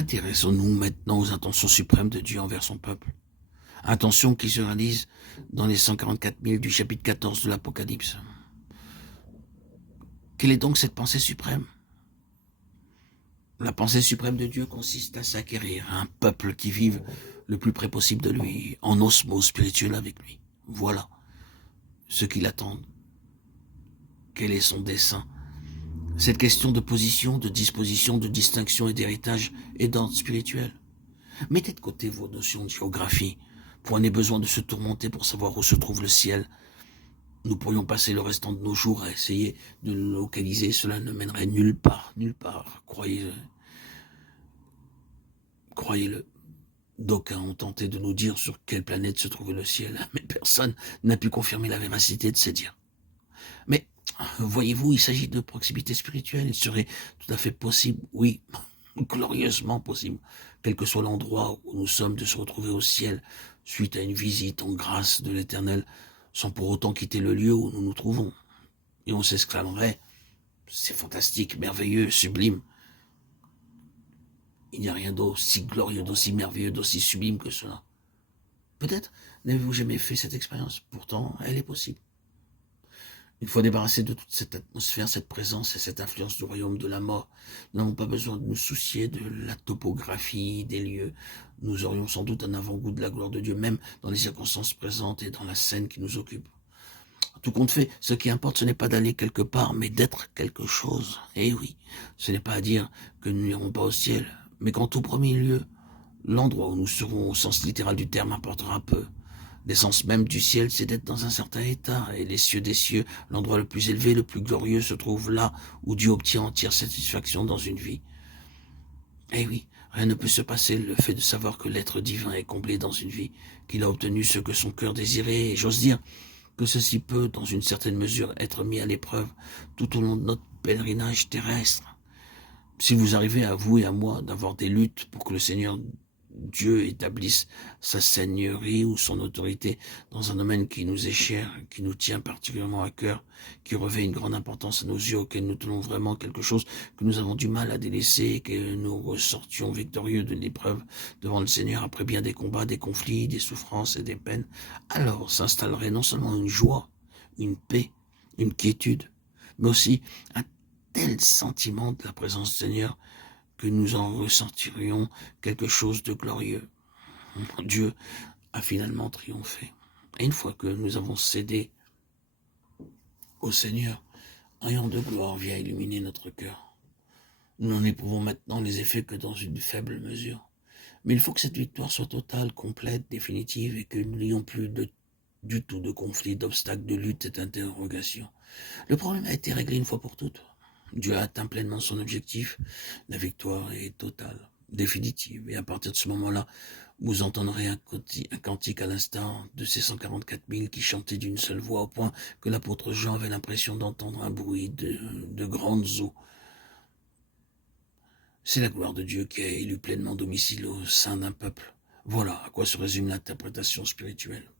Intéressons-nous maintenant aux intentions suprêmes de Dieu envers son peuple. Intentions qui se réalisent dans les 144 000 du chapitre 14 de l'Apocalypse. Quelle est donc cette pensée suprême? La pensée suprême de Dieu consiste à s'acquérir un peuple qui vive le plus près possible de lui, en osmose spirituelle avec lui. Voilà ce qu'il attend. Quel est son dessein? Cette question de position, de disposition, de distinction et d'héritage est d'ordre spirituel. Mettez de côté vos notions de géographie. Point n'est besoin de se tourmenter pour savoir où se trouve le ciel. Nous pourrions passer le restant de nos jours à essayer de le localiser. Cela ne mènerait nulle part, nulle part. Croyez-le. Croyez-le. D'aucuns ont tenté de nous dire sur quelle planète se trouvait le ciel, mais personne n'a pu confirmer la véracité de ces dires. Mais, voyez-vous, il s'agit de proximité spirituelle. Il serait tout à fait possible, oui, glorieusement possible, quel que soit l'endroit où nous sommes, de se retrouver au ciel, suite à une visite en grâce de l'Éternel, sans pour autant quitter le lieu où nous nous trouvons. Et on s'exclamerait, c'est fantastique, merveilleux, sublime. Il n'y a rien d'aussi glorieux, d'aussi merveilleux, d'aussi sublime que cela. Peut-être n'avez-vous jamais fait cette expérience, pourtant elle est possible. Une fois débarrassés de toute cette atmosphère, cette présence et cette influence du royaume de la mort, nous n'avons pas besoin de nous soucier de la topographie des lieux. Nous aurions sans doute un avant-goût de la gloire de Dieu, même dans les circonstances présentes et dans la scène qui nous occupe. Tout compte fait, ce qui importe, ce n'est pas d'aller quelque part, mais d'être quelque chose. Et oui, ce n'est pas à dire que nous n'irons pas au ciel, mais qu'en tout premier lieu, l'endroit où nous serons au sens littéral du terme importera peu. L'essence même du ciel, c'est d'être dans un certain état, et les cieux des cieux, l'endroit le plus élevé, le plus glorieux, se trouve là où Dieu obtient entière satisfaction dans une vie. Eh oui, rien ne peut se passer, le fait de savoir que l'être divin est comblé dans une vie, qu'il a obtenu ce que son cœur désirait, et j'ose dire que ceci peut, dans une certaine mesure, être mis à l'épreuve tout au long de notre pèlerinage terrestre. Si vous arrivez à vous et à moi d'avoir des luttes pour que le Seigneur Dieu établisse sa seigneurie ou son autorité dans un domaine qui nous est cher, qui nous tient particulièrement à cœur, qui revêt une grande importance à nos yeux, auquel nous tenons vraiment quelque chose que nous avons du mal à délaisser et que nous ressortions victorieux de l'épreuve devant le Seigneur après bien des combats, des conflits, des souffrances et des peines, alors s'installerait non seulement une joie, une paix, une quiétude, mais aussi un tel sentiment de la présence du Seigneur que nous en ressentirions quelque chose de glorieux. Dieu a finalement triomphé. Et une fois que nous avons cédé au Seigneur, un rayon de gloire vient illuminer notre cœur. Nous n'en éprouvons maintenant les effets que dans une faible mesure. Mais il faut que cette victoire soit totale, complète, définitive, et que nous n'ayons plus du tout de conflit, d'obstacles, de lutte et d'interrogation. Le problème a été réglé une fois pour toutes. Dieu a atteint pleinement son objectif. La victoire est totale, définitive. Et à partir de ce moment-là, vous entendrez un cantique à l'instar de ces 144 000 qui chantaient d'une seule voix au point que l'apôtre Jean avait l'impression d'entendre un bruit de grandes eaux. C'est la gloire de Dieu qui a élu pleinement domicile au sein d'un peuple. Voilà à quoi se résume l'interprétation spirituelle.